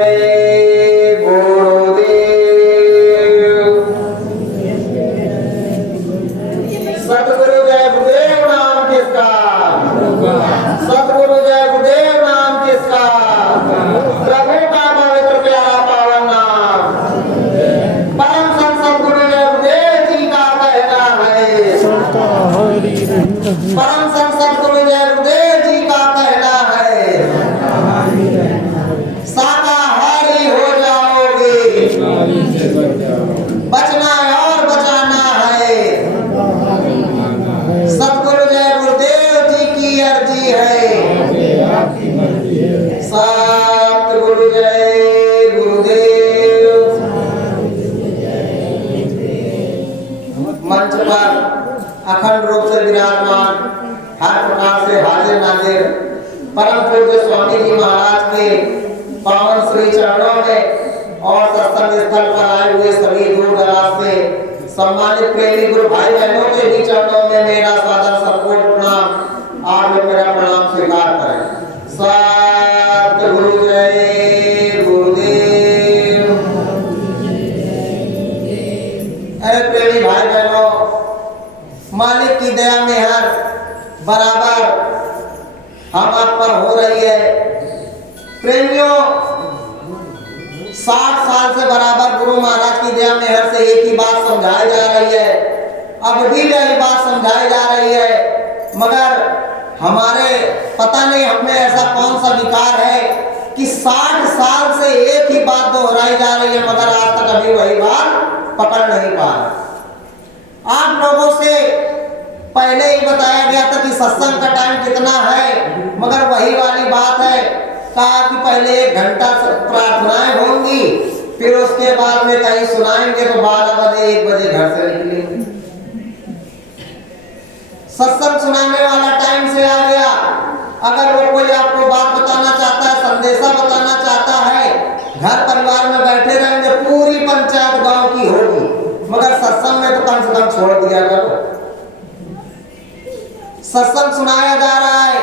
सतगुरु जय गुरुदेव नाम किसका? सतगुरु जय गुरुदेव नाम किसका? प्रभु का पवित्र प्यारा पावन नाम परम संत सतगुरु जय गुरुदेव जी का कहना है। परम संत सतगुरु जय गुरुदेव जी का कहना है, शाकाहारी हो जाओगे, बचना और बचाना है। सतगुरु जय गुरुदेव जी की अर्जी है। सतगुरु जय गुरुदेव। मंच पर अखंड रूप से विराजमान, हर प्रकार से हाजिर नाजिर परम पूज्य स्वामी जी महाराज के पावन श्री चरणों में और सत्संग स्थल पर आए हुए सभी दूर दराज से सम्मानित प्रेमी गुरु भाई बहनों के भी चरणों में मेरा सादर सपूर्ण प्रणाम। आप लोग मेरा प्रणाम स्वीकार करें। सतगुरु जय गुरुदेव। अरे प्रेमी भाई बहनों, मालिक की दया मेहर बराबर हम आप पर हो रही है। प्रेमियों, 60 साल से बराबर गुरु महाराज की दया मेहर से एक ही बात समझाई जा रही है, अब भी यही बात समझाई जा रही है, मगर हमारे पता नहीं हमें ऐसा कौन सा विकार है कि 60 साल से एक ही बात दोहराई जा रही है, मगर आज तक अभी वही बात पकड़ नहीं पा रहा। आप लोगों से पहले ही बताया गया था कि सत्संग का टाइम कितना है, मगर वही वाली बात है, कहा कि पहले 1 घंटा प्रार्थनाएं होंगी, फिर उसके बाद में कहीं सुनाएंगे तो 12 बजे 1 बजे घर से निकलेंगे। सत्संग सुनाने वाला टाइम से आ गया। अगर वो कोई आपको बात बताना चाहता है, संदेशा बताना चाहता है, घर परिवार में बैठे रहेंगे, पूरी पंचायत गांव की होगी, मगर सत्संग में तो कम से कम छोड़ दिया करो। सत्संग सुनाया जा रहा है,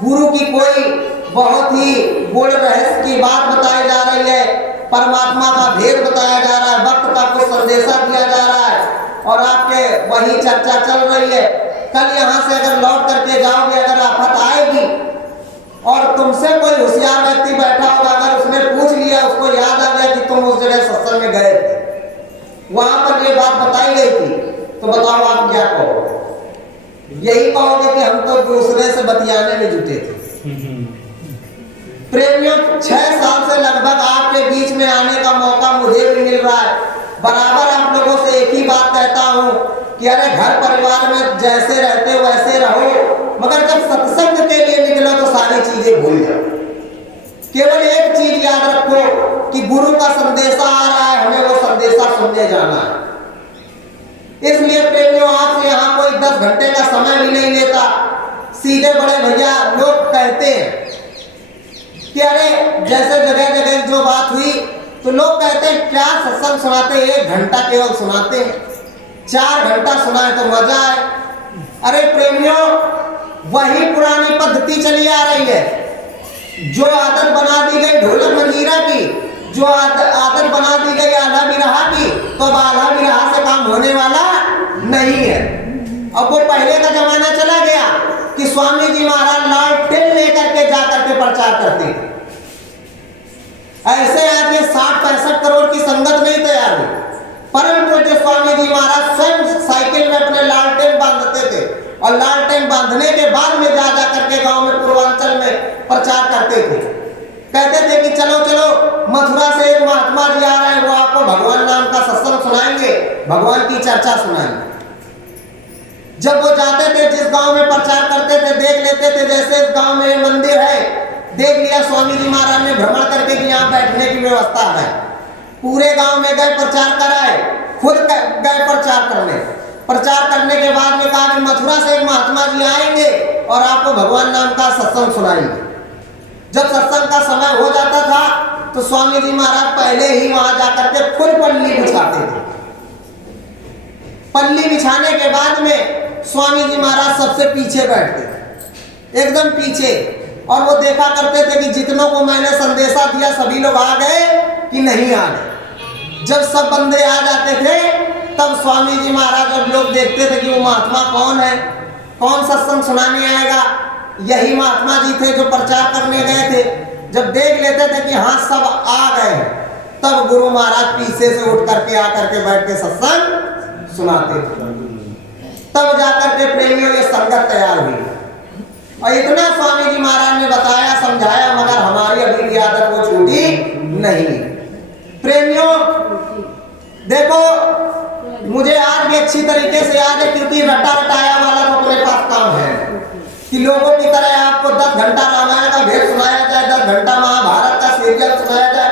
गुरु की कोई बहुत ही गुण रहस्य की बात बताई जा रही है, परमात्मा का भेद बताया जा रहा है, भक्त का कुछ संदेशा दिया जा रहा है और आपके वही चर्चा चल रही है। कल यहाँ से अगर लौट करके जाओगे, अगर आफत आएगी और तुमसे कोई होशियार व्यक्ति बैठा होगा, अगर उसने पूछ लिया, उसको याद आ गया कि तुम उस जगह सत्संग में गए थे, वहां पर ये बात बताई गई थी, तो बताओ आप क्या कहोगे? यही कहोगे कि हम तो दूसरे से बतियाने में जुटे थे। प्रेमियों, 6 साल से लगभग आपके बीच में आने का मौका मुझे भी मिल रहा है। बराबर आप लोगों से एक ही बात कहता हूँ कि अरे घर परिवार में जैसे रहते हो वैसे रहो, मगर जब सत्संग के लिए निकलो तो सारी चीजें भूल जाओ। केवल एक चीज याद रखो कि गुरु का संदेशा आ रहा है, हमें वो संदेशा सुनने जाना है। इसलिए प्रेमियों, आपसे यहाँ कोई 10 घंटे का समय भी नहीं लेता। सीधे बड़े भैया लोग कहते हैं कि अरे जैसे जगह जगह जो बात हुई तो लोग कहते हैं क्या सत्संग सुनाते, 1 घंटा केवल सुनाते हैं, 4 घंटा सुनाए तो मजा आए। अरे प्रेमियों, वही पुरानी पद्धति चली आ रही है। जो आदत बना दी गई ढोलक मंजीरा की, जो आदत बना दी गई आधा बिरहा की, तो अब आधा बिरहा से काम होने वाला नहीं है। अब वो पहले का जमाना चला गया कि स्वामी जी महाराज लालटेन लेकर के जाकर के प्रचार करते थे। ऐसे आज ये 60-65 करोड़ की संगत नहीं तैयार हुई। परम पूज्य स्वामी जी महाराज स्वयं साइकिल में अपने लालटेन बांधते थे और लालटेन बांधने के बाद में जा करके गांव में पूर्वांचल में प्रचार करते थे। कहते थे कि चलो चलो मथुरा से एक महात्मा जी आ रहे हैं, वो आपको भगवान नाम का सत्संग सुनाएंगे, भगवान की चर्चा सुनाएंगे। जब वो जाते थे, जिस गांव में प्रचार करते थे, देख लेते थे जैसे इस गांव में मंदिर है, देख लिया स्वामी जी महाराज ने भ्रमण करके कि यहाँ बैठने की व्यवस्था है। पूरे गांव में गए, प्रचार कराए, खुद गए प्रचार करने। प्रचार करने के बाद में कहा कि मथुरा से एक महात्मा जी आएंगे और आपको भगवान नाम का सत्संग सुनाएंगे। जब सत्संग का समय हो जाता था तो स्वामी जी महाराज पहले ही वहां जाकर के खुद पल्ली बिछाते थे। पल्ली बिछाने के बाद में स्वामी जी महाराज सबसे पीछे बैठते थे, एकदम पीछे, और वो देखा करते थे कि जितनों को मैंने संदेशा दिया सभी लोग आ गए कि नहीं आ गए। जब सब बंदे आ जाते थे तब स्वामी जी महाराज अब लोग देखते थे कि वो महात्मा कौन है, कौन सत्संग सुनाने आएगा। यही महात्मा जी थे जो प्रचार करने गए थे। जब देख लेते थे कि हाँ सब आ गए, तब गुरु महाराज पीछे से उठ करके आकर के बैठ के सत्संग सुनाते थे। तब जाकर के प्रेमियों ये संगत तैयार हुई। और इतना स्वामी जी महाराज ने बताया समझाया, मगर हमारी अभी भी आदत वो छूटी नहीं। प्रेमियों देखो, मुझे आज भी अच्छी तरीके से याद है, क्योंकि रटा रटाया वाला तो अपने पास काम है कि लोगों की तरह आपको 10 घंटा रामायण का भेद सुनाया जाए, 10 घंटा महाभारत का सीरियल सुनाया जाए।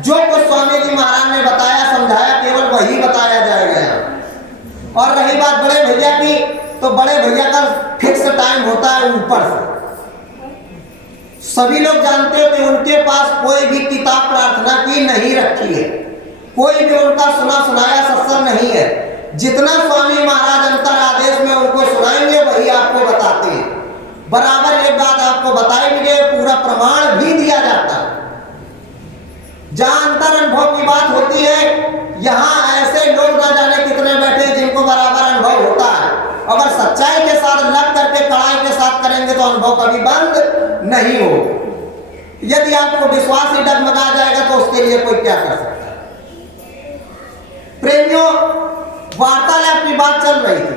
जो कुछ स्वामी जी महाराज ने बताया समझाया केवल वही बताया जाएगा। और रही बात बड़े भैया की, तो बड़े भैया का फिक्स टाइम होता है ऊपर से। सभी लोग जानते हो कि उनके पास कोई भी किताब प्रार्थना की नहीं रखी है, कोई भी उनका सुना सुनाया सत्संग नहीं है। जितना स्वामी महाराज अंतर आदेश में उनको सुनाएंगे वही आपको बताते हैं। बराबर एक बात आपको बताई भी गई, पूरा प्रमाण भी दिया जाता है। जहां अंतर अनुभव की बात होती है, यहाँ ऐसे लोग ना जाने कितने बैठे जिनको बराबर अनुभव होता है। अगर सच्चाई के साथ लग करके कड़ाई के साथ करेंगे तो अनुभव कभी बंद नहीं हो। यदि आपको विश्वास ही डगमगा जाएगा तो उसके लिए कोई क्या कर सकता है। प्रेमियों, वार्तालाप की बात चल रही थी,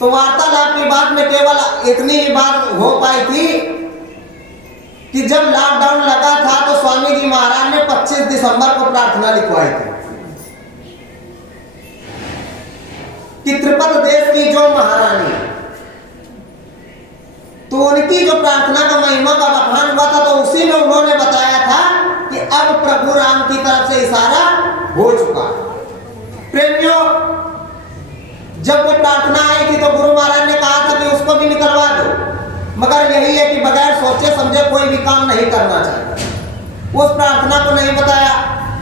तो वार्तालाप की बात में केवल इतनी ही बात हो पाई थी कि जब लॉकडाउन लगा था तो स्वामी जी महाराज ने 25 दिसंबर को प्रार्थना लिखवाई थी कि त्रिपद देश की जो महारानी, तो उनकी जो प्रार्थना का महिमा का बखान हुआ था, तो उसी में उन्होंने बताया था कि अब प्रभु राम की तरफ से इशारा हो चुका। प्रेमियों, जब वो प्रार्थना आई थी तो गुरु महाराज ने कहा था कि उसको भी निकलवा दो, मगर यही है कि बगैर सोचे समझे कोई भी काम नहीं करना चाहिए। उस प्रार्थना को नहीं बताया।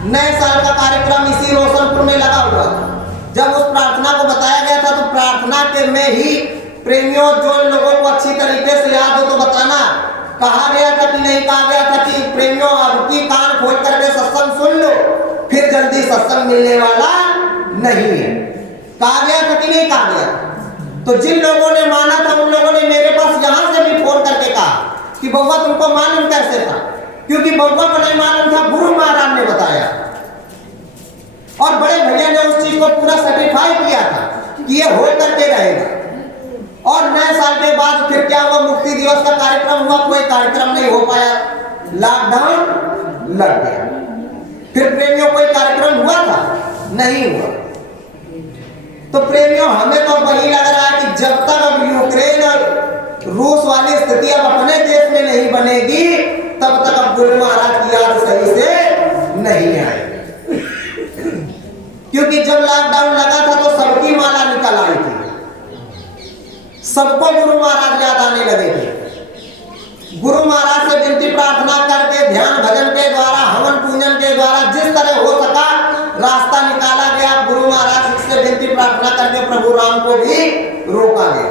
नए साल का कार्यक्रम इसी रोशनपुर में लगा हुआ था। जब उस प्रार्थना को बताया गया था तो प्रार्थना के में ही प्रेमियों, जो लोगों को अच्छी तरीके से याद हो तो बताना, कहा गया था कि नहीं कहा गया था कि प्रेमियों अब की कान खोल करके सत्संग सुन लो, फिर जल्दी सत्संग मिलने वाला नहीं है। कहा गया था कि नहीं कहा गया? तो जिन लोगों ने माना था उन लोगों ने मेरे पास यहां से भी फोन करके कहा कि बउआ तुमको मालूम कैसे था? क्योंकि बउआ को नहीं मालूम था, गुरु महाराज ने बताया। और बड़े भैया ने उस चीज को पूरा सर्टिफाई किया था कि ये हो करके रहेगा। और नए साल के बाद फिर क्या हुआ, मुक्ति दिवस का कार्यक्रम हुआ, कोई कार्यक्रम नहीं हो पाया, लॉकडाउन लग गया। फिर प्रेमियों कोई कार्यक्रम हुआ था? नहीं हुआ। तो प्रेमियों, हमें तो वही लग रहा है कि जब तक अब यूक्रेन और रूस वाली स्थिति अब अपने देश में नहीं बनेगी, तब तक अब गुरु महाराज की याद सही से नहीं आएगी। क्योंकि जब लॉकडाउन लगा था तो सबकी माला निकल आई थी, सबको गुरु महाराज याद आने लगे थे। गुरु महाराज से विनती प्रार्थना करके ध्यान भजन के द्वारा, हवन पूजन के द्वारा जिस तरह हो सका रास्ता निकाला गया। गुरु महाराज से विनती प्रार्थना करके प्रभु राम को भी रोका गया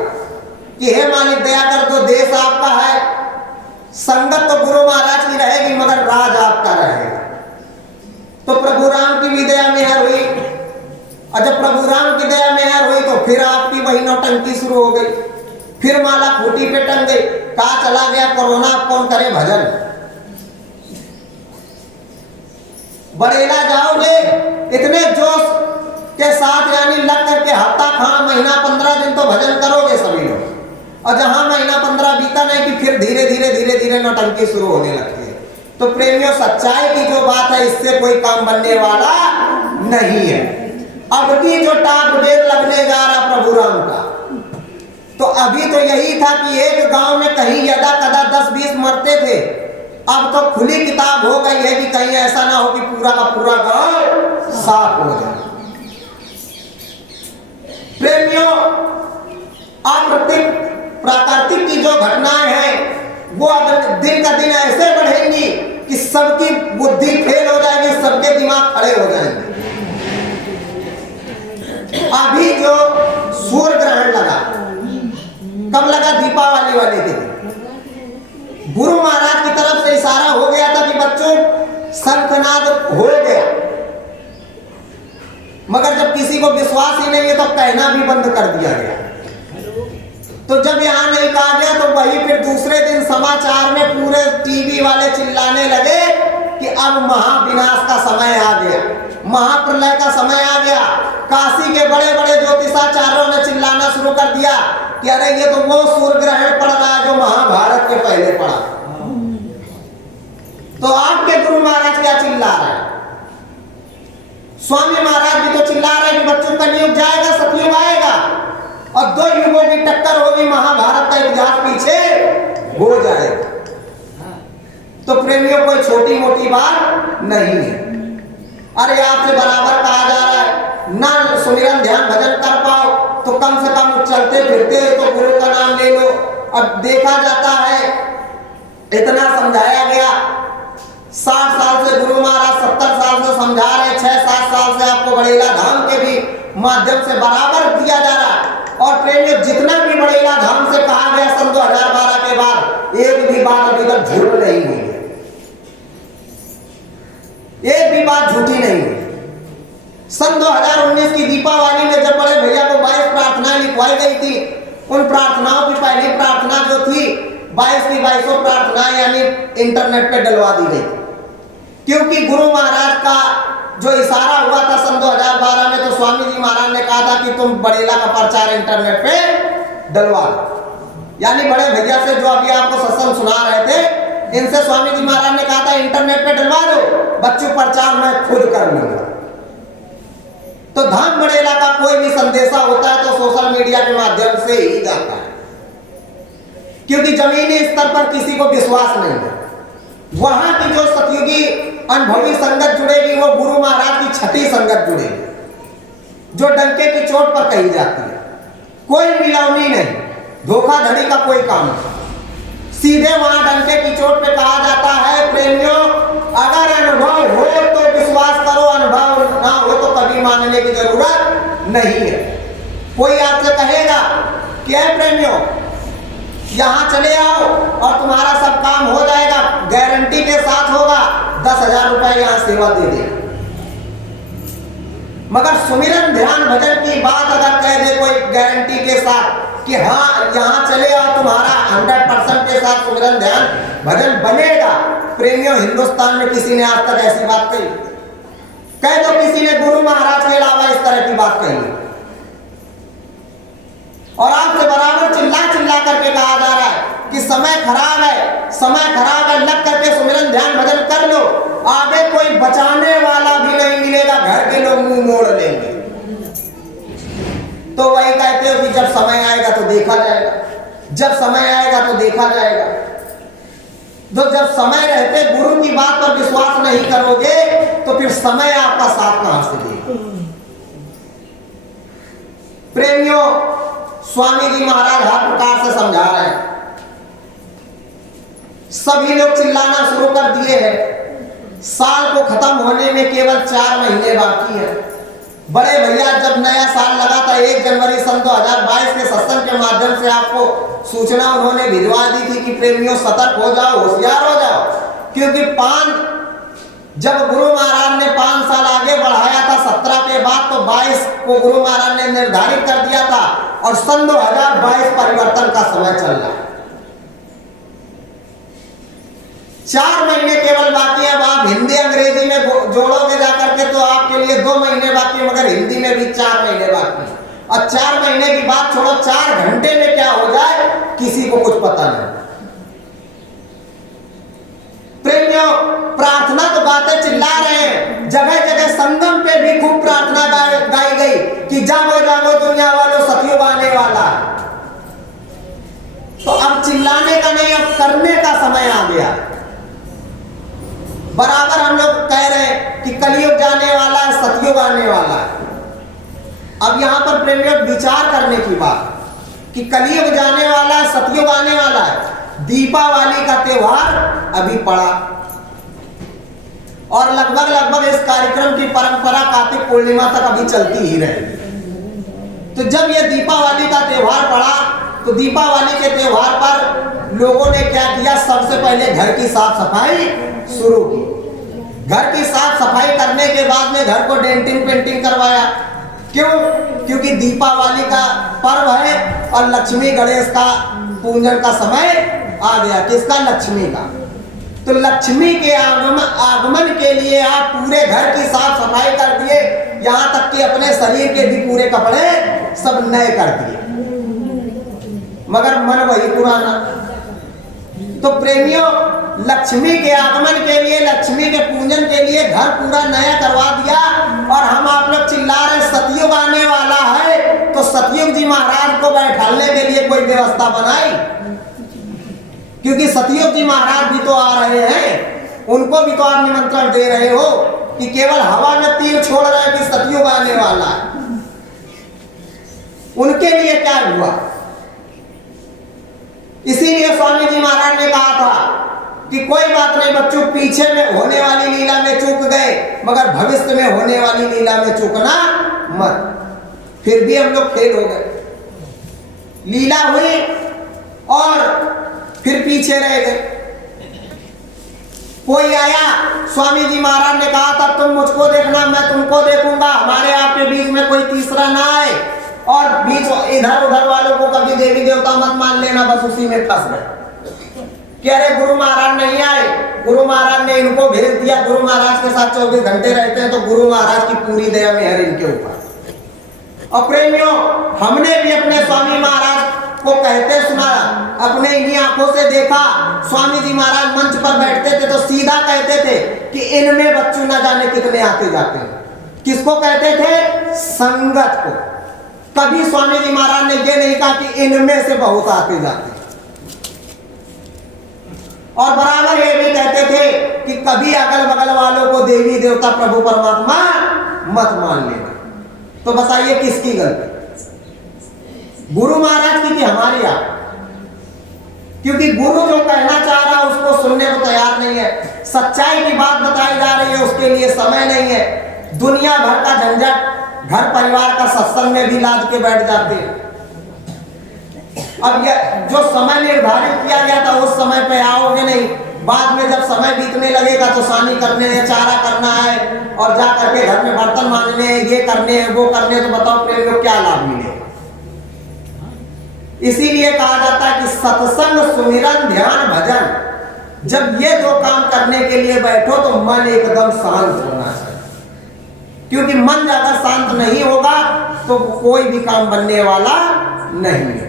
कि हे मालिक दया कर दो, देश आपका है, संगत तो गुरु महाराज की रहेगी मगर राज आपका रहेगा। तो प्रभु राम की भी दया मेहर हुई। और जब प्रभु राम की दया मेहर हुई तो फिर आपकी वही नौटंकी शुरू हो गई, फिर माला खूटी पे टंग गई। कहा चला गया कोरोना, अब कौन करे भजन? बरेला जाओगे इतने जोश के साथ, यानी लग करके हफ्ता खा महीना 15 दिन तो भजन करोगे सभी लोग। और जहां महीना 15 बीता नहीं कि फिर धीरे धीरे धीरे धीरे नौटंकी शुरू होने लगती है। तो प्रेमियों, सच्चाई की जो बात है इससे कोई काम बनने वाला नहीं है। अब की जो टाप डेट लगने जा रहा प्रभु राम का, तो अभी तो यही था कि एक गांव में कहीं यदा कदा 10-20 मरते थे, अब तो खुली किताब हो गई है कि कहीं ऐसा ना हो कि पूरा का पूरा गांव साफ हो जाए। प्रेमियों, प्राकृतिक की जो घटनाएं हैं वो अब दिन का दिन ऐसे बढ़ेंगी कि सबकी बुद्धि फेल हो जाएगी, सबके दिमाग खड़े हो जाएंगे। अभी जो सूर्य ग्रहण लगा, कब लगा? दीपावली वाले दिन। गुरु महाराज की तरफ से इशारा हो गया था कि बच्चों शंखनाद हो गया, मगर जब किसी को विश्वास ही नहीं है तो कहना भी बंद कर दिया गया। तो जब यहां नहीं कहा गया तो वही फिर दूसरे दिन समाचार में पूरे टीवी वाले चिल्लाने लगे कि अब महाविनाश का समय आ गया, महाप्रलय का समय आ गया। काशी के बड़े बड़े ज्योतिषाचार्यों ने चिल्लाना शुरू कर दिया कि अरे ये तो वो सूर्य ग्रहण पड़ रहा है जो महाभारत के पहले पड़ा। तो आपके गुरु महाराज क्या चिल्ला रहे हैं? स्वामी महाराज भी तो चिल्ला रहे हैं कि बच्चों कलयुग जाएगा, सतयुग आएगा और दो युगों की टक्कर होगी, महाभारत का इतिहास पीछे हो जाएगा। तो प्रेमियों कोई छोटी मोटी बात नहीं है। अरे आपसे बराबर कहा जा रहा है ना सुमिरन ध्यान भजन कर पाओ तो कम से कम चलते फिरते तो गुरु का नाम ले लो। अब देखा जाता है इतना समझाया गया, 60 साल से गुरु महाराज 70 साल से समझा रहे, 6-7 साल से आपको बड़ेला धाम के भी माध्यम से बराबर दिया जा रहा है। और प्रेमियों जितना भी बड़ेला धाम से कहा गया सन 2012 के बाद एक भी बात अभी तक झूठ नहीं हुई है, एक भी बात झूठी नहीं हुई। सन 2019 की दीपावली में जब बड़े भैया को 22 प्रार्थनाएं लिखवाई गई थी, उन प्रार्थनाओं की पहली प्रार्थना जो थी 22 की 22 प्रार्थनाएं यानी इंटरनेट पे डलवा दी गई, क्योंकि गुरु महाराज का जो इशारा हुआ था सन 2012 में, तो स्वामी जी महाराज ने कहा था कि तुम बड़ेला का प्रचार इंटरनेट पे डलवा दो। यानी बड़े भैया से जो अभी आपको सत्संग सुना रहे थे, इनसे स्वामी जी महाराज ने कहा था इंटरनेट पे डलवा दो, बच्चों प्रचार मैं खुद कर लूंगा। तो धाम बड़ेला का कोई भी संदेशा होता है तो सोशल मीडिया के माध्यम से ही जाता है, क्योंकि जमीनी स्तर पर किसी को विश्वास नहीं है। वहां की जो सतयुगी अनुभवी संगत जुड़ेगी वो गुरु महाराज की छठी संगत जुड़ेगी, जो डंके की चोट पर कही जाती है। कोई मिलावनी नहीं, धोखाधड़ी का कोई काम नहीं, सीधे वहां डंके की चोट पे कहा जाता है प्रेमियों अगर अनुभव हो तो विश्वास करो, अनुभव ना हो तो कभी मानने की जरूरत नहीं है। कोई आपसे कहेगा कि ऐ प्रेमियों यहां चले आओ और तुम्हारा सब काम हो जाएगा, गारंटी के साथ होगा, 10,000 रुपए यहां सेवा दे दे। मगर सुमिरन ध्यान भजन की बात अगर कह दे कोई गारंटी के साथ कि हाँ यहां चले आओ तुम्हारा 100% के साथ सुमिरन ध्यान भजन बनेगा, प्रेमियों हिंदुस्तान में किसी ने आज तक ऐसी बात कही? कह दो किसी ने गुरु महाराज के अलावा इस तरह की बात कही? और आपसे बराबर चिल्ला चिल्ला करके कहा जा रहा है कि समय खराब है, समय खराब है, लग करके सुमिरन ध्यान भजन कर लो, आगे कोई बचाने वाला भी नहीं मिलेगा, घर के लोग मुंह मोड़ लेंगे। तो वही कहते हो कि जब समय आएगा तो देखा जाएगा, जब समय आएगा तो देखा जाएगा। तो जब समय रहते गुरु की बात पर विश्वास नहीं करोगे तो फिर समय आपका साथ कहां से देगा? प्रेमियों स्वामी जी महाराज हर प्रकार से समझा रहे हैं, सभी लोग चिल्लाना शुरू कर दिए हैं। साल को खत्म होने में केवल 4 महीने बाकी है। बड़े भैया जब नया साल लगा था 1 जनवरी सन 2022 के सत्संग के माध्यम से आपको सूचना उन्होंने भिजवा दी थी कि प्रेमियों सतर्क हो जाओ, होशियार हो जाओ, क्योंकि जब गुरु महाराज ने 5 साल आगे बढ़ाया था 17 के बाद, तो 22 को गुरु महाराज ने निर्धारित कर दिया था और सन 2022 परिवर्तन का समय चल रहा है। 4 महीने केवल बाकी है। आप हिंदी अंग्रेजी में जोड़ोगे जाकर के तो आपके लिए 2 महीने बाकी है, मगर हिंदी में भी 4 महीने बाकी है। और 4 महीने की बात छोड़ो, 4 घंटे में क्या हो जाए किसी को कुछ पता नहीं। प्रेमियों प्रार्थना तो बातें चिल्ला रहे हैं, जगह जगह संगम पे भी खूब प्रार्थना गाई गई कि जागो जागो दुनिया वालों सतयुग आने वाला। तो अब चिल्लाने का नहीं, अब करने का समय आ गया। बराबर हम लोग कह रहे हैं कि कलयुग जाने वाला है, सतयुग आने वाला है। अब यहां पर प्रेमियों विचार करने की बात कि कलयुग जाने वाला है, सतयुग आने वाला है। दीपावली का त्योहार अभी पड़ा और लगभग इस कार्यक्रम की परंपरा कार्तिक पूर्णिमा तक अभी चलती ही रहेगी। तो जब यह दीपावली का त्योहार पड़ा तो दीपावली के त्योहार पर लोगों ने क्या किया, सबसे पहले घर की साफ सफाई शुरू की। घर की साफ सफाई करने के बाद में घर को डेंटिंग पेंटिंग करवाया। क्यों? क्योंकि दीपावली का पर्व है और लक्ष्मी गणेश का पूजन का समय आ गया। किसका? लक्ष्मी का। तो लक्ष्मी के आगमन के लिए आप पूरे घर की साफ सफाई कर दिए, यहाँ तक कि अपने शरीर के भी पूरे कपड़े सब नए कर दिए, मगर मन वही पुराना। तो प्रेमियों, लक्ष्मी के आगमन के लिए, लक्ष्मी के पूजन के लिए घर पूरा नया करवा दिया। और हम आप लोग चिल्ला रहे सतयुग आने वाला है, तो सतयुग जी महाराज को बैठाने के लिए कोई व्यवस्था बनाई, क्योंकि सतयुग जी महाराज भी तो आ रहे हैं, उनको भी तो आप निमंत्रण दे रहे हो कि केवल हवा में तीर छोड़ रहे हैं कि सतयुग आने वाला है। उनके लिए क्या हुआ? इसीलिए स्वामी जी महाराज ने कहा था कि कोई बात नहीं बच्चों, पीछे में होने वाली लीला में चूक गए, मगर भविष्य में होने वाली लीला में चूकना मत। फिर भी हम लोग फेल हो गए, लीला हुई और फिर पीछे रह गए। कोई आया, स्वामी जी महाराज ने कहा था तुम मुझको देखना, मैं तुमको देखूंगा, हमारे आपके बीच में कोई तीसरा ना आए, और बीच इधर उधर वालों को कभी देवी देवता मत मान लेना, बस उसी में फंस गए। कि अरे गुरु महाराज नहीं आए, गुरु महाराज ने इनको भेज दिया, गुरु महाराज के साथ 24 घंटे रहते हैं तो गुरु महाराज की पूरी दया मेहर इनके ऊपर। और प्रेमियों, हमने भी अपने स्वामी महाराज को कहते सुना, अपने इन्हीं आंखों से देखा। स्वामी जी महाराज मंच पर बैठते थे तो सीधा कहते थे कि इनमें बच्चों न जाने कितने आते जाते हैं। किसको कहते थे? संगत को। कभी स्वामी जी महाराज ने ये नहीं कहा कि इनमें से बहुत आते जाते। और बराबर ये भी कहते थे कि कभी अगल बगल वालों को देवी देवता प्रभु परमात्मा मत मान लेना। तो बताइए किसकी गलती? गुरु महाराज की कि हमारी? आप? क्योंकि गुरु जो कहना चाह रहा है उसको सुनने को तैयार नहीं है, सच्चाई की बात बताई जा रही है उसके लिए समय नहीं है। दुनिया भर का झंझट घर परिवार का सत्संग में भी लाद के बैठ जाते हैं। अब ये जो समय निर्धारित किया गया था उस समय पे आओगे नहीं, बाद में जब समय बीतने लगेगा तो सानी करने है, चारा करना है और जा करके घर में बर्तन मांजने हैं, ये करने हैं, वो करने हैं, तो बताओ प्रेमियों क्या लाभ मिलेगा? इसीलिए कहा जाता है कि सत्संग, सुमिरन, ध्यान, भजन, जब ये दो काम करने के लिए बैठो तो मन एकदम शांत होना चाहिए, क्योंकि मन अगर शांत नहीं होगा तो कोई भी काम बनने वाला नहीं है।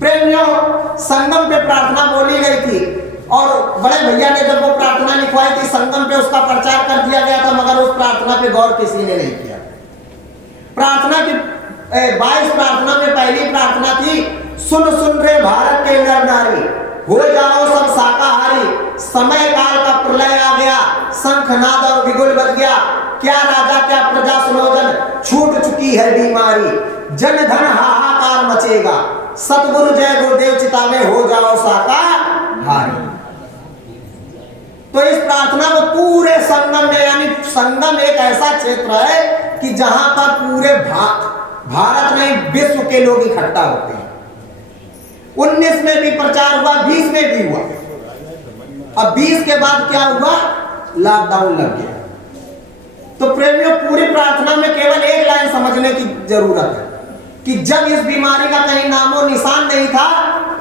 प्रेमियों, संगम पे प्रार्थना बोली गई थी और बड़े भैया ने जब वो प्रार्थना लिखवाई थी संगम पे उसका प्रचार कर दिया गया था, मगर उस प्रार्थना पे गौर किसी ने नहीं किया। प्रार्थना की 22 प्रार्थना में पहली प्रार्थना थी, सुन सुन रे भारत के नर नारी, हो जाओ सब शाकाहारी, समय काल का प्रलय आ गया, शंखनाद और बिगुल बज गया, क्या राजा क्या प्रजा सुनोजन, छूट चुकी है बीमारी, जन धन हाहाकार मचेगा, सतगुरु जय गुरुदेव चितावे, हो जाओ शाकाहारी। तो इस प्रार्थना को पूरे संगम में, यानी संगम एक ऐसा क्षेत्र है कि जहां पर पूरे भारत में विश्व के लोग इकट्ठा होते हैं। 19 में भी प्रचार हुआ, 20 में भी हुआ। अब 20 के बाद क्या हुआ? लॉकडाउन लग गया। तो प्रेमियों, पूरी प्रार्थना में केवल एक लाइन समझने की जरूरत है कि जब इस बीमारी का कहीं नामो निशान नहीं था,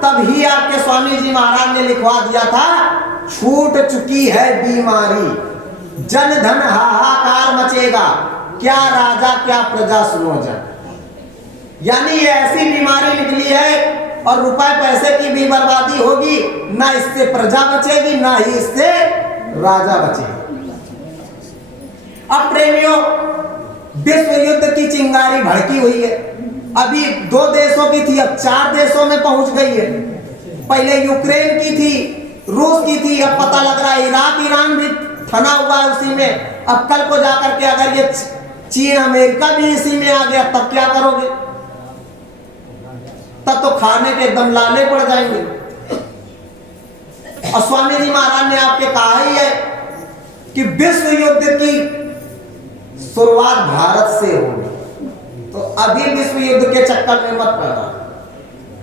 तब ही आपके स्वामी जी महाराज ने लिखवा दिया था, छूट चुकी है बीमारी, जन धन हाहाकार मचेगा, क्या राजा क्या प्रजा सुनोजन। यानी ये ऐसी बीमारी निकली है और रुपए पैसे की भी बर्बादी होगी, ना इससे प्रजा बचेगी ना ही इससे राजा बचेगा। अब प्रेमियों, विश्व युद्ध की चिंगारी भड़की हुई है। अभी 2 देशों की थी, अब 4 देशों में पहुंच गई है। पहले यूक्रेन की थी, रूस की थी, अब पता लग रहा है इराक ईरान भी फना हुआ है उसी में। अब कल को जाकर के अगर ये चीन अमेरिका भी इसी में आ गया, तब क्या करोगे? तब तो खाने के एकदम लाले पड़ जाएंगे। और स्वामी जी महाराज ने आपके कहा ही है कि विश्व युद्ध की शुरुआत भारत से होगी, तो अभी विश्व युद्ध के चक्कर में मत पड़ना।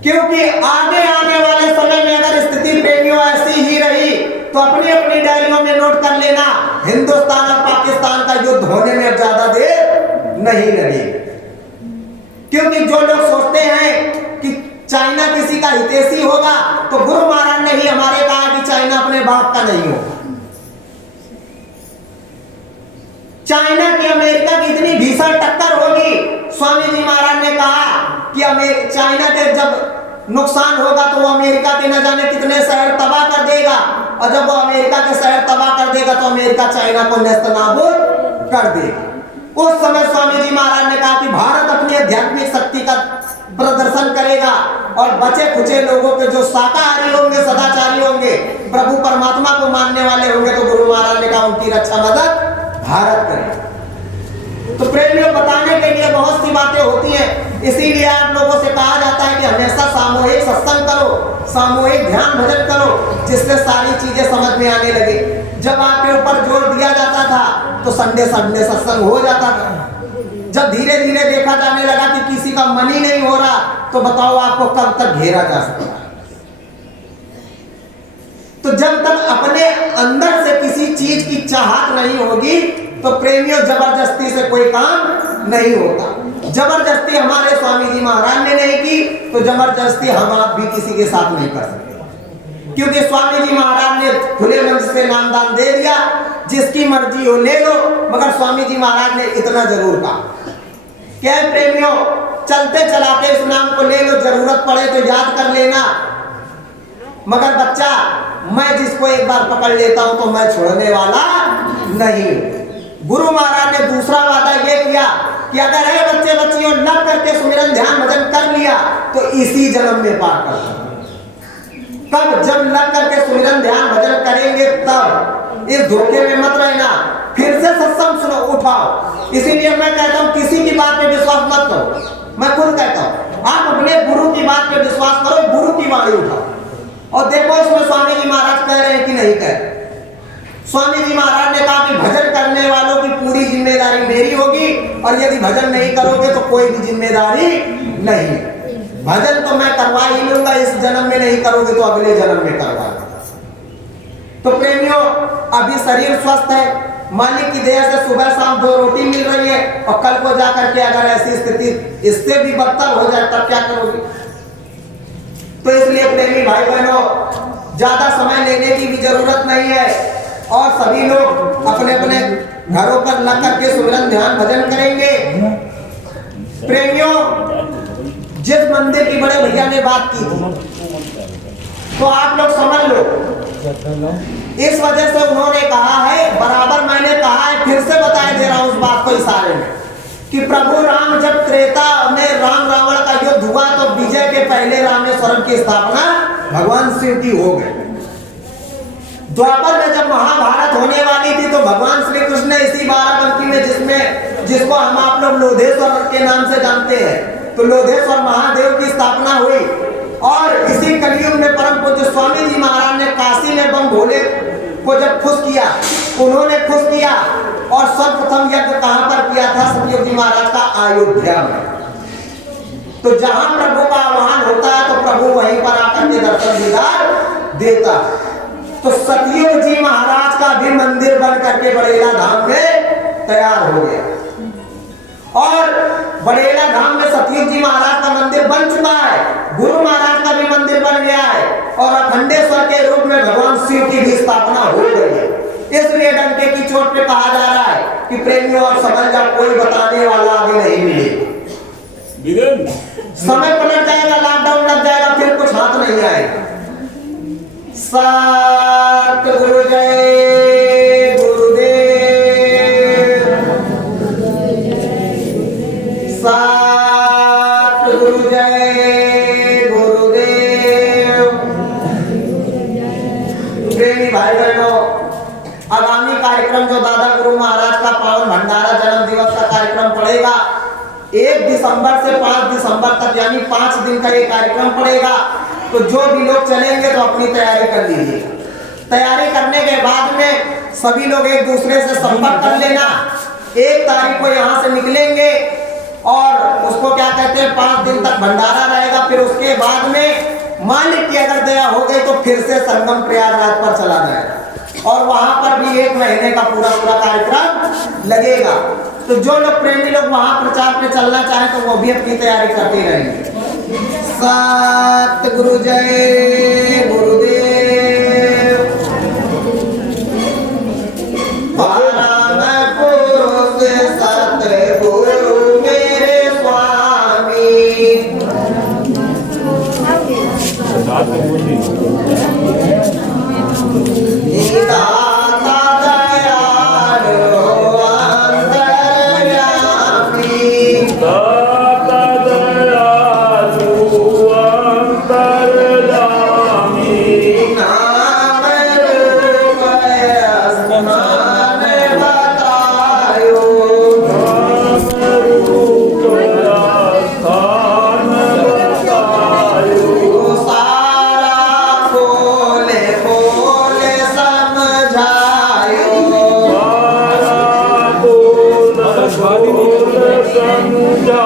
क्योंकि आगे आने वाले समय में अगर स्थिति प्रेमियों ऐसी ही रही तो अपनी अपनी डायरियों में नोट कर लेना, हिंदुस्तान और पाकिस्तान का युद्ध होने में ज्यादा देर नहीं लगेगी। क्योंकि जो लोग सोचते हैं कि चाइना किसी का हितैषी होगा, तो गुरु महाराज ने ही हमारे कहा कि चाइना अपने बाप का नहीं होगा। चाइना की अमेरिका की इतनी भीषण टक्कर होगी, स्वामी जी महाराज ने कहा कि चाइना के जब नुकसान होगा तो वो अमेरिका के न जाने कितने शहर तबाह कर देगा, और जब वो अमेरिका के शहर तबाह कर देगा तो अमेरिका चाइना को नेस्तनाबूद कर देगा। उस समय स्वामी जी महाराज ने कहा कि भारत अपनी आध्यात्मिक शक्ति का प्रदर्शन करेगा और बचे खुचे लोगों के जो शाकाहारी होंगे, सदाचारी होंगे, प्रभु परमात्मा को मानने वाले होंगे, तो गुरु महाराज ने कहा उनकी रक्षा मदद भारत करेगा। तो प्रेमियों, बताने के लिए बहुत सी बातें होती हैं, इसीलिए आप लोगों से कहा जाता है कि हमेशा सामूहिक सत्संग करो, सामूहिक ध्यान भजन करो, जिससे सारी चीजें समझ में आने लगे। जब आपके ऊपर जोर दिया जाता था तो संडे संडे सत्संग हो जाता था। जब धीरे धीरे देखा जाने लगा कि किसी का मन ही नहीं हो रहा, तो बताओ आपको कब तक घेरा जा सकता है। तो जब तक अपने अंदर से किसी चीज की चाहत नहीं होगी तो प्रेमियों, जबरदस्ती से कोई काम नहीं होता। जबरदस्ती हमारे स्वामी जी महाराज ने नहीं की, तो जबरदस्ती हम आप भी किसी के साथ नहीं कर सकते, क्योंकि स्वामी जी महाराज ने खुले मन से नामदान दे दिया, जिसकी मर्जी हो ले लो। मगर स्वामी जी महाराज ने इतना जरूर कहा, क्या है प्रेमियों, चलते चलाते इस नाम को ले लो, जरूरत पड़े तो याद कर लेना। मगर बच्चा, मैं जिसको एक बार पकड़ लेता हूं तो मैं छोड़ने वाला नहीं। गुरु महाराज ने दूसरा वादा यह किया कि अगर है बच्चे बच्चियों लग करके सुमिरन ध्यान भजन कर लिया तो इसी जन्म में पार कर सकते। कब? जब लग करके सुमिरन ध्यान भजन करेंगे तब। इस धोखे में मत रहना, फिर से सत्संग सुनो, उठाओ। इसीलिए मैं कहता हूं किसी की बात पे विश्वास मत करो। मैं खुद कहता हूं आप अपने गुरु की बात पे विश्वास करो, गुरु की वाणी उठाओ और देखो इसमें स्वामी जी महाराज कह रहे हैं कि नहीं कह रहे। स्वामी जी महाराज ने कहा कि भजन करने वालों की पूरी जिम्मेदारी मेरी होगी, और यदि भजन नहीं करोगे तो कोई भी जिम्मेदारी नहीं। भजन तो मैं करवा ही लूंगा, इस जन्म में नहीं करोगे तो अगले जन्म में करवा। तो प्रेमियों, अभी शरीर स्वस्थ है, मालिक की दया से सुबह शाम 2 रोटी मिल रही है, और कल को जाकर के अगर ऐसी स्थिति इससे भी बदतर हो जाए तब क्या करोगे? तो इसलिए प्रेमी भाई बहनों, ज्यादा समय लेने की भी जरूरत नहीं है, और सभी लोग अपने अपने घरों पर लग करके सुमिरन ध्यान भजन करेंगे। प्रेमियों, जिस मंदिर की बड़े भैया ने बात की थी, तो आप लोग समझ लो, इस वजह से उन्होंने कहा है, बराबर मैंने कहा है, फिर से बताया दे रहा हूं उस बात को इशारे में, कि प्रभु राम जब त्रेता में राम रावण का युद्ध हुआ तो विजय के पहले रामेश्वरम की स्थापना भगवान शिव की हो गई। द्वापर में जब महाभारत होने वाली थी तो भगवान श्री कृष्ण ने इसी बाराबंकी में, जिसको हम आप लोग लोधेश्वर के नाम से जानते हैं, तो लोधेश्वर महादेव की स्थापना हुई। और इसी कलयुग में परम पूज्य स्वामी जी महाराज ने काशी में बम भोले को जब खुश किया, उन्होंने खुश किया, और सर्वप्रथम यज्ञ कहां पर किया था? सतयुग जी महाराज का अयोध्या में। तो जहां प्रभु का आह्वान होता है तो प्रभु वहीं पर आकर के दर्शन दीदार देता। तो सतयुग जी महाराज का भी मंदिर बन करके बड़ेला धाम में तैयार हो गया, और बड़ेला धाम में सतयुग जी महाराज का मंदिर बन चुका है, गुरु महाराज का भी मंदिर बन गया है, और अखंडेश्वर के रूप में भगवान शिव की भी स्थापना हो गई है। इसलिए डंके की चोट पे कहा जा रहा है कि प्रेमियों और समझ जाओ, कोई बताने वाला आगे नहीं मिलेगा। समय पलट जाएगा, लॉकडाउन लग जाएगा, फिर कुछ हाथ नहीं आएगा। सतगुरु जय गुरुदेव, सतगुरु जय गुरुदेव। प्रेमी भाई बहनों, आगामी कार्यक्रम जो दादा गुरु महाराज का पावन भंडारा जन्म दिवस का कार्यक्रम पड़ेगा, 1 दिसंबर से 5 दिसंबर तक, यानी 5 दिन का ये कार्यक्रम पड़ेगा। तो जो भी लोग चलेंगे तो अपनी तैयारी कर लीजिए। तैयारी करने के बाद में सभी लोग एक दूसरे से संपर्क कर लेना। 1 तारीख को यहाँ से निकलेंगे और उसको क्या कहते हैं 5 दिन तक भंडारा रहेगा। फिर उसके बाद में मालिक की अगर दया हो गई तो फिर से संगम प्रयागराज पर चला जाएगा और वहां पर भी 1 महीने का पूरा कार्यक्रम लगेगा। तो जो लोग प्रेमी लोग वहां प्रचार पे चलना चाहें तो वो भी अपनी तैयारी करते रहेंगे। सतगुरु जय गुरुदेव। परम पुरुष सतगुरु मेरे स्वामी। दाता दयालु अंतर्यामी। दाता दयालु अंतर्यामी। नाम रूप आसमान बतायो। नाम रूप आस्थान बतायो।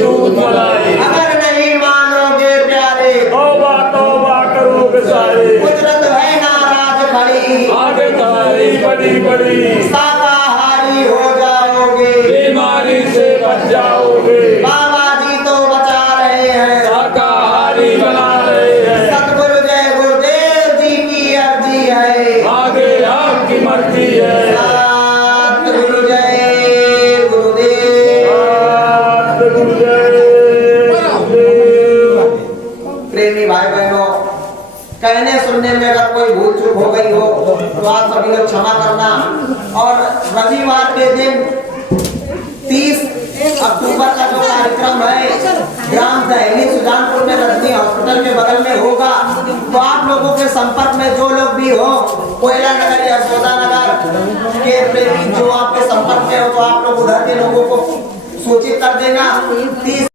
अगर नहीं मानोगे प्यारे, तौबा तौबा करोगे सारे। कुदरत है नाराज खड़ी, आगे तारी बड़ी बड़ी। शाकाहारी हो जाओगे, बीमारी से बच जाओगे। बाबा जी तो बचा रहे हैं, शाकाहारी बना रहे हैं। सतगुरु जय गुरुदेव जी की अर्जी है, आगे आपकी मर्जी है। सतगुरु जय गुरुदेव। सतगुरु जय गुरुदेव। प्रेमी भाई बहनों, कहने सुनने में अगर कोई भूल चूक हो गई हो तो आप सभी लोग क्षमा करना। और रविवार के दिन 30 अक्टूबर का जो कार्यक्रम है ग्राम दहली सुजानपुर में रजनी हॉस्पिटल के बगल में होगा। तो आप लोगों के संपर्क में जो लोग भी हो, कोयला नगर या यशोदा नगर के प्रेमी जो आपके संपर्क में हो, तो आप लोग उधर के लोगों को सूचित कर देना। 30